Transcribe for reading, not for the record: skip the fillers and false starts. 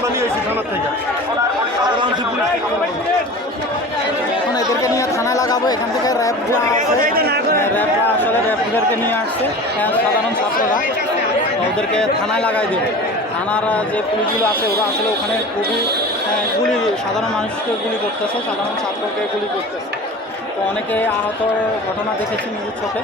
আমরা নিয়ে এসেছি থানার থেকে। এখন এদেরকে নিয়ে থানায় লাগাবো। এখান থেকে র্যাব যা আছে, র্যাবরা আসলে র্যাবদেরকে নিয়ে আসছে সাধারণ ছাত্ররা, ওদেরকে থানায় লাগাই দেবে। থানার যে পুলিশগুলো আছে ওরা আসলে ওখানে খুবই গুলি, সাধারণ মানুষকে গুলি করতেছে, সাধারণ ছাত্রকে গুলি করতেছে। তো অনেকে আহত ঘটনা দেখেছি নিজের চোখে।